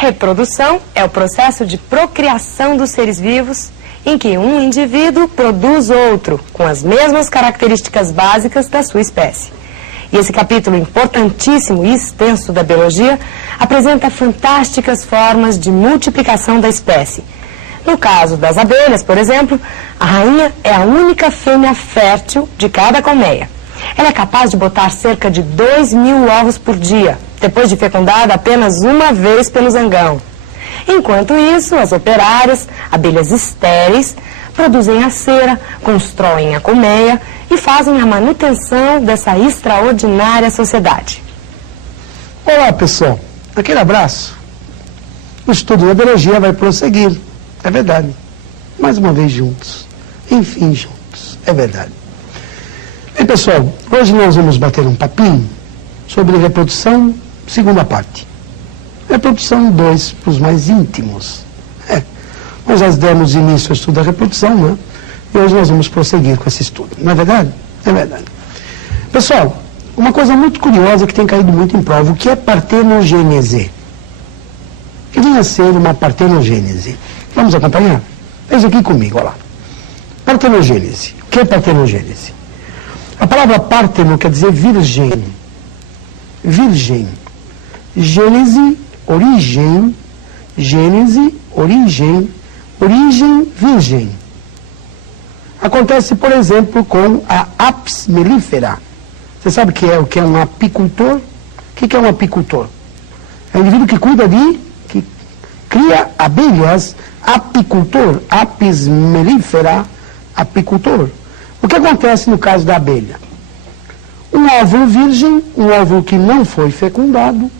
Reprodução é o processo de procriação dos seres vivos em que um indivíduo produz outro com as mesmas características básicas da sua espécie. E esse capítulo importantíssimo e extenso da biologia apresenta fantásticas formas de multiplicação da espécie. No caso das abelhas, por exemplo, a rainha é a única fêmea fértil de cada colmeia. Ela é capaz de botar cerca de 2.000 ovos por dia, depois de fecundada apenas uma vez pelo zangão. Enquanto isso, as operárias, abelhas estéreis, produzem a cera, constroem a colmeia e fazem a manutenção dessa extraordinária sociedade. Olá, pessoal. Aquele abraço. O estudo da biologia vai prosseguir. É verdade. Mais uma vez juntos. Enfim, juntos. É verdade. Bem, pessoal, hoje nós vamos bater um papinho sobre reprodução, segunda parte. Reprodução 2 para os mais íntimos. Nós já demos início ao estudo da reprodução, né? E hoje nós vamos prosseguir com esse estudo. Não é verdade? É verdade. Pessoal, uma coisa muito curiosa que tem caído muito em prova, o que é partenogênese? O que vem a ser uma partenogênese? Vamos acompanhar? Veja aqui comigo, olha lá. Partenogênese. O que é partenogênese? A palavra parteno quer dizer virgem. Virgem. Gênese, origem. Gênese, origem. Origem, virgem. Acontece, por exemplo, com a apis mellifera. Você sabe o que é um apicultor? O que é um apicultor? É um indivíduo que cuida que cria abelhas, apicultor, apis mellifera, apicultor. O que acontece no caso da abelha? Um óvulo virgem, um óvulo que não foi fecundado,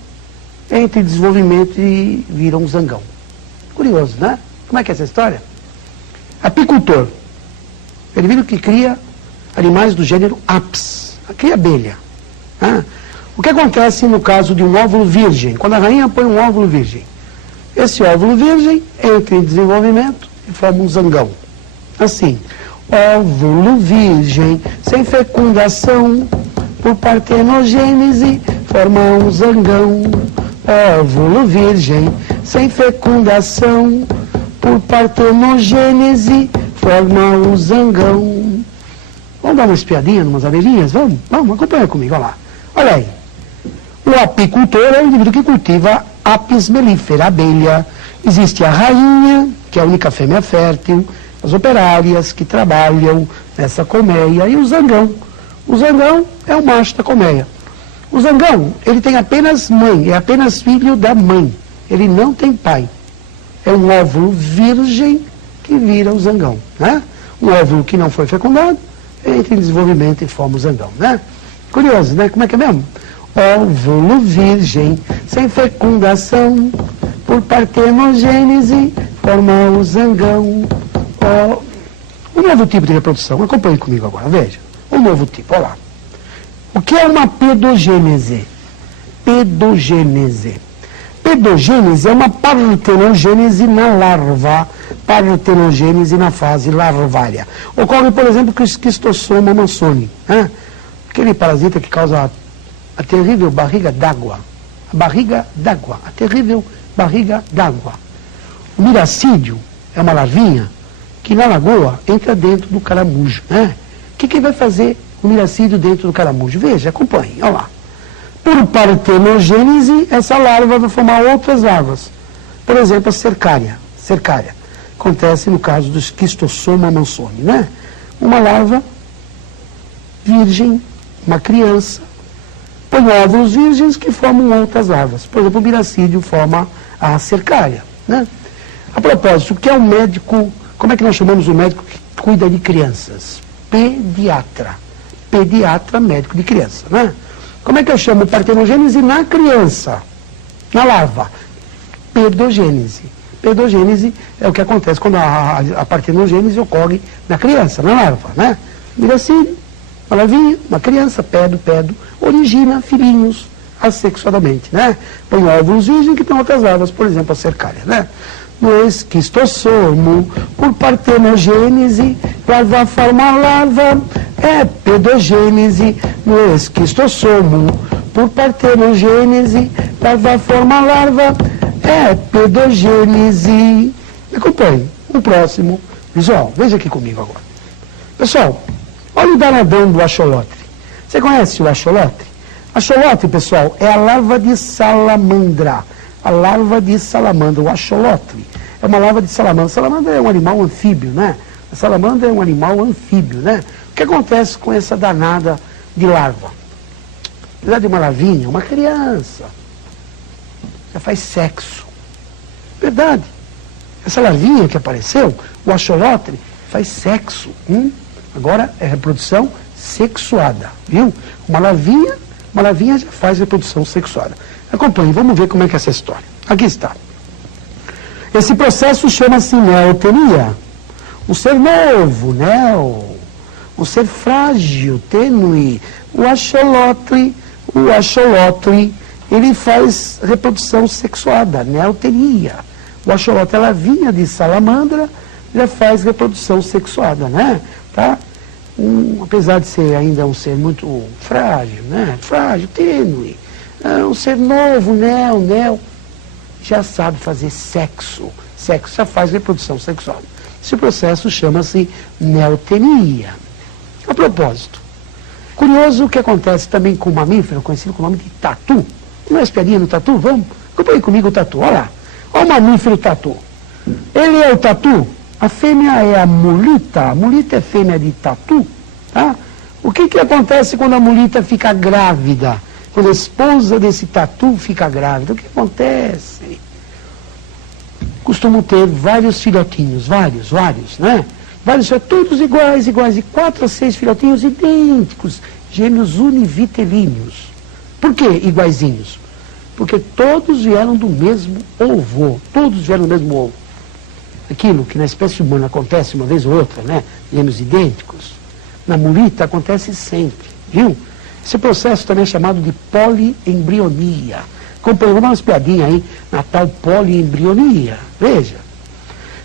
entra em desenvolvimento e vira um zangão. Curioso, né? Como é que é essa história? Apicultor. É o indivíduo que cria animais do gênero apis, cria abelha. O que acontece no caso de um óvulo virgem? Quando a rainha põe um óvulo virgem, esse óvulo virgem entra em desenvolvimento e forma um zangão. Assim, óvulo virgem, sem fecundação, por partenogênese, forma um zangão. Óvulo virgem, sem fecundação, por partenogênese, forma um zangão. Vamos dar uma espiadinha em umas abelhinhas? Vamos, acompanha comigo, olha lá. Olha aí. O apicultor é o indivíduo que cultiva apis mellifera, abelha. Existe a rainha, que é a única fêmea fértil, as operárias que trabalham nessa colmeia e o zangão. O zangão é o macho da colmeia. O zangão, ele tem apenas mãe, é apenas filho da mãe. Ele não tem pai. É um óvulo virgem que vira o zangão, né? Um óvulo que não foi fecundado, entra em desenvolvimento e forma o zangão, né? Curioso, né? Como é que é mesmo? Óvulo virgem, sem fecundação, por partenogênese, forma o zangão. Um novo tipo de reprodução, acompanhe comigo agora, veja. Um novo tipo, olha lá. O que é uma pedogênese? Pedogênese. Pedogênese é uma partenogênese na larva, partenogênese na fase larvária. Ocorre, por exemplo, com o esquistossoma mansoni, né? Aquele parasita que causa a terrível barriga d'água. A barriga d'água, a terrível barriga d'água. O miracídio é uma larvinha que na lagoa entra dentro do caramujo, né? O que vai fazer o miracídio dentro do caramujo? Veja, acompanhe, olha lá. Por partenogênese, essa larva vai formar outras larvas. Por exemplo, a cercária. Cercária. Acontece no caso do esquistossoma mansoni, né? Uma larva virgem, uma criança, põe óvulos virgens que formam outras larvas. Por exemplo, o miracídio forma a cercária, né? A propósito, o que é um médico, como é que nós chamamos o médico que cuida de crianças? Pediatra. Pediatra, médico de criança, né? Como é que eu chamo partenogênese na criança? Na larva. Pedogênese. Pedogênese é o que acontece quando a partenogênese ocorre na criança, na larva, né? Miracídio, uma larvinha, uma criança, pedo, origina filhinhos assexuadamente, né? Põe óvulos virgens que tem outras larvas, por exemplo, a cercária, né? No esquistossomo, por partenogênese, larva forma larva, é pedogênese. No esquistossomo, por partenogênese, larva forma larva, pedogênese. Me acompanhe. Um próximo visual. Veja aqui comigo agora. Pessoal, olha o danadão do axolotre. Você conhece o axolotre? Axolotre, pessoal, é a larva de salamandra. A larva de salamandra, o axolotre. É uma larva de salamandra. A salamandra é um animal anfíbio, né? A salamandra é um animal anfíbio, né? O que acontece com essa danada de larva? Apesar de uma larvinha, uma criança já faz sexo. Verdade. Essa larvinha que apareceu, o axolotre, faz sexo. Agora é reprodução sexuada, viu? Uma larvinha já faz reprodução sexuada. Acompanhe, vamos ver como é que é essa história. Aqui está. Esse processo chama-se neotenia. Um ser novo, um ser frágil, tênue. O axolotre, ele faz reprodução sexuada, neotenia. O axolotre, a larvinha de salamandra, já faz reprodução sexuada, né? Tá? Apesar de ser ainda um ser muito frágil, né? Frágil, tênue. Um ser novo, já sabe fazer sexo. Sexo já faz reprodução sexual. Esse processo chama-se neotenia. A propósito, curioso o que acontece também com o mamífero, conhecido com o nome de tatu. Não é espiadinha no tatu? Vamos? Acompanhe comigo o tatu, olha lá. Olha o mamífero tatu. Ele é o tatu. A fêmea é a mulita. A mulita é fêmea de tatu. Tá? O que acontece quando a mulita fica grávida? Quando a esposa desse tatu fica grávida, o que acontece? Costumam ter vários filhotinhos, vários, né? Vários, todos iguais, de 4 a 6 filhotinhos idênticos, gêmeos univitelíneos. Por que iguaizinhos? Porque todos vieram do mesmo ovo, Aquilo que na espécie humana acontece uma vez ou outra, né? Gêmeos idênticos. Na mulita acontece sempre, viu? Esse processo também é chamado de poliembrionia. Vamos dar uma espiadinha aí na tal poliembrionia. Veja.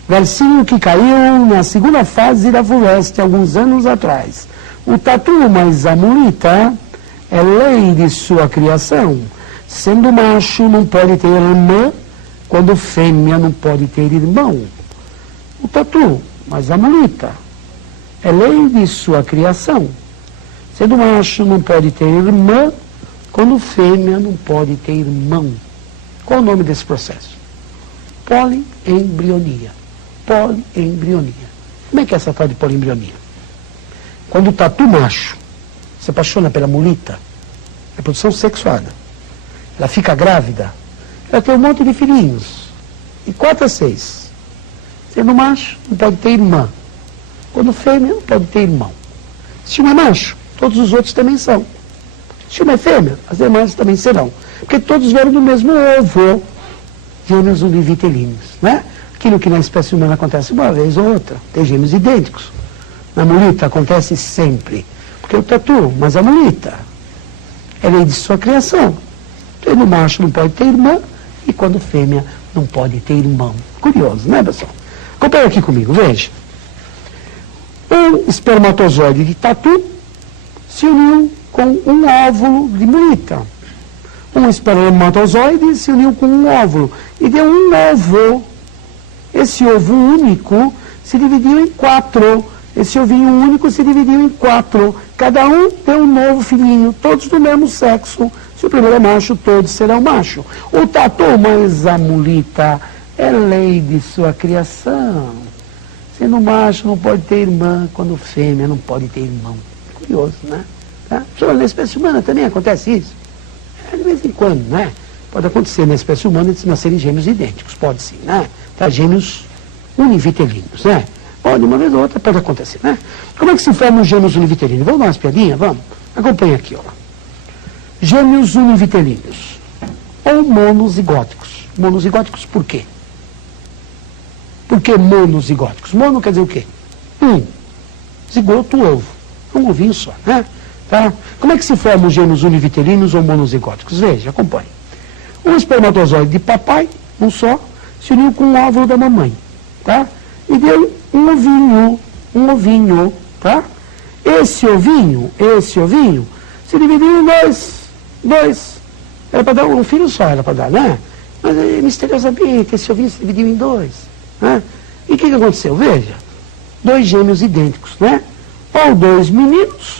Versinho que caiu na segunda fase da FUVEST, alguns anos atrás. O tatu, mas a mulita, é lei de sua criação. Sendo macho, não pode ter irmã, quando fêmea não pode ter irmão. O tatu, mas a mulita, é lei de sua criação. Sendo macho, não pode ter irmã, quando fêmea não pode ter irmão. Qual o nome desse processo? Poliembrionia. Poliembrionia. Como é que é essa tal de poliembrionia? Quando o tatu macho se apaixona pela mulita, reprodução sexuada, ela fica grávida, ela tem um monte de filhinhos, de 4 a 6. Sendo macho, não pode ter irmã. Quando fêmea, não pode ter irmão. Se um é macho, todos os outros também são. Se uma é fêmea, as demais também serão. Porque todos vieram do mesmo ovo, gêmeos univitelíneos, né? Aquilo que na espécie humana acontece uma vez ou outra, tem gêmeos idênticos. Na mulita acontece sempre. Porque o tatu, mas a mulita, é lei de sua criação. Quando macho não pode ter irmã, e quando fêmea não pode ter irmão. Curioso, né, pessoal? Acompanha aqui comigo, veja. Um espermatozoide de tatu se uniu com um óvulo de mulita. Um espermatozoide se uniu com um óvulo e deu um ovo. Esse ovo único se dividiu em 4. Esse ovinho único se dividiu em 4. Cada um deu um novo filhinho, todos do mesmo sexo. Se o primeiro é macho, todos serão macho. O tatu, mas a mulita, é lei de sua criação. Sendo macho, não pode ter irmã, quando fêmea, não pode ter irmão. Curioso, né? Tá? Na espécie humana também acontece isso. De vez em quando, né? Pode acontecer na espécie humana de nascerem gêmeos idênticos, pode sim, né? Tá? Gêmeos univitelinos, né? Pode, uma vez ou outra, pode acontecer, né? Como é que se formam os gêmeos univitelinos? Vamos dar uma espiadinha? Vamos? Acompanha aqui, ó. Gêmeos univitelinos, ou monozigóticos. Monozigóticos por quê? Por que monozigóticos? Mono quer dizer o quê? Zigoto, ovo. Um ovinho só, né? Tá? Como é que se formam os gêmeos univitelinos ou monozigóticos? Veja, acompanhe. Um espermatozoide de papai, um só, se uniu com um óvulo da mamãe, tá? E deu um ovinho, tá? Esse ovinho se dividiu em dois. Era para dar um filho só, era para dar, né? Mas misteriosamente esse ovinho se dividiu em dois. Né? E o que aconteceu? Veja, dois gêmeos idênticos, né? Ou dois meninos,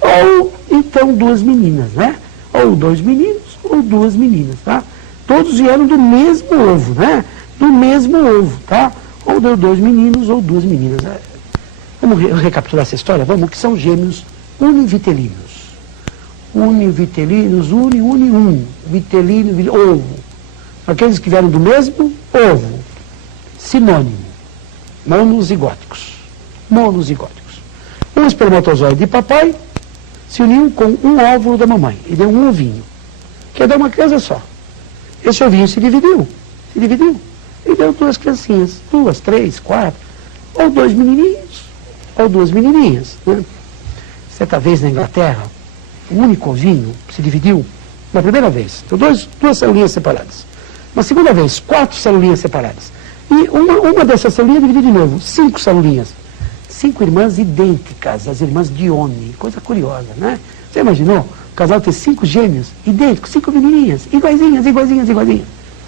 ou então duas meninas, né? Ou dois meninos, ou duas meninas, tá? Todos vieram do mesmo ovo, né? Do mesmo ovo, tá? Ou deu dois meninos ou duas meninas. Vamos recapitular essa história? Vamos, que são gêmeos univitelinos. Univitelinos, vitelino, ovo. Aqueles que vieram do mesmo ovo. Sinônimo. Monozigóticos. Um espermatozoide de papai se uniu com um óvulo da mamãe e deu um ovinho. Quer dar uma criança só. Esse ovinho se dividiu. E deu duas criancinhas. 2, 3, 4. Ou dois menininhos, ou duas menininhas. Né? Certa vez na Inglaterra, o único ovinho se dividiu na primeira vez. Então, duas celulinhas separadas. Na segunda vez, 4 celulinhas separadas. E uma dessas celulinhas dividiu de novo, 5 celulinhas. 5 irmãs idênticas, as irmãs Dione. Coisa curiosa, né? Você imaginou o casal ter 5 gêmeos idênticos, 5 menininhas, iguaizinhas.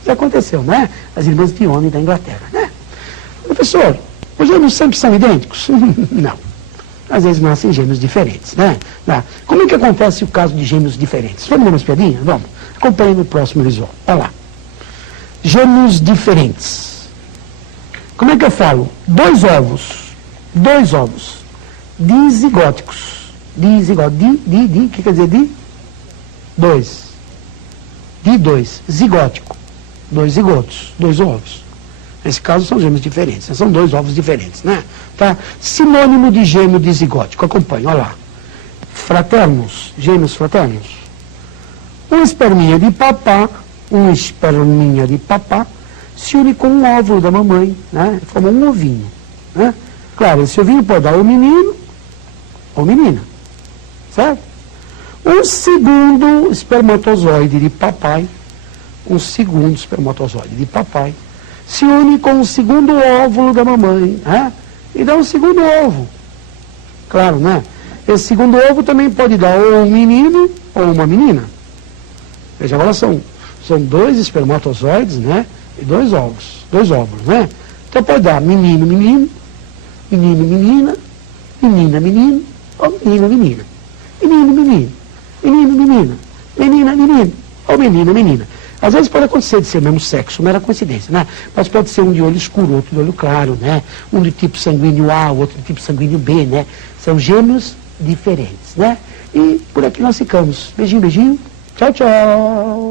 Isso aconteceu, né? As irmãs Dione da Inglaterra, né? Professor, os gêmeos sempre são idênticos? Não. Às vezes nascem gêmeos diferentes, né? Como é que acontece o caso de gêmeos diferentes? Vamos dar umas piadinhas? Vamos. Acompanhe no próximo visual. Olha lá. Gêmeos diferentes. Como é que eu falo? Dois ovos dizigóticos. O que quer dizer di? Dois. Zigótico. 2 zigotos, 2 ovos. Nesse caso são gêmeos diferentes, são 2 ovos diferentes, né? Tá? Sinônimo de gêmeo dizigótico, acompanhe, olha lá. Fraternos, gêmeos fraternos. Uma esperminha de papá se une com um óvulo da mamãe, né? Forma um ovinho, né? Claro, esse ovinho pode dar ou menino ou menina, certo? Um segundo espermatozoide de papai se une com o segundo óvulo da mamãe, né? E dá um segundo ovo. Claro, né? Esse segundo ovo também pode dar ou um menino ou uma menina. Veja, agora são 2 espermatozoides, né? E 2 óvulos, né? Então pode dar menino, menina, menino, ou menina. Menina, ou menina. Às vezes pode acontecer de ser o mesmo sexo, mera coincidência, né? Mas pode ser um de olho escuro, outro de olho claro, né? Um de tipo sanguíneo A, outro de tipo sanguíneo B, né? São gêmeos diferentes, né? E por aqui nós ficamos. Beijinho. Tchau, tchau.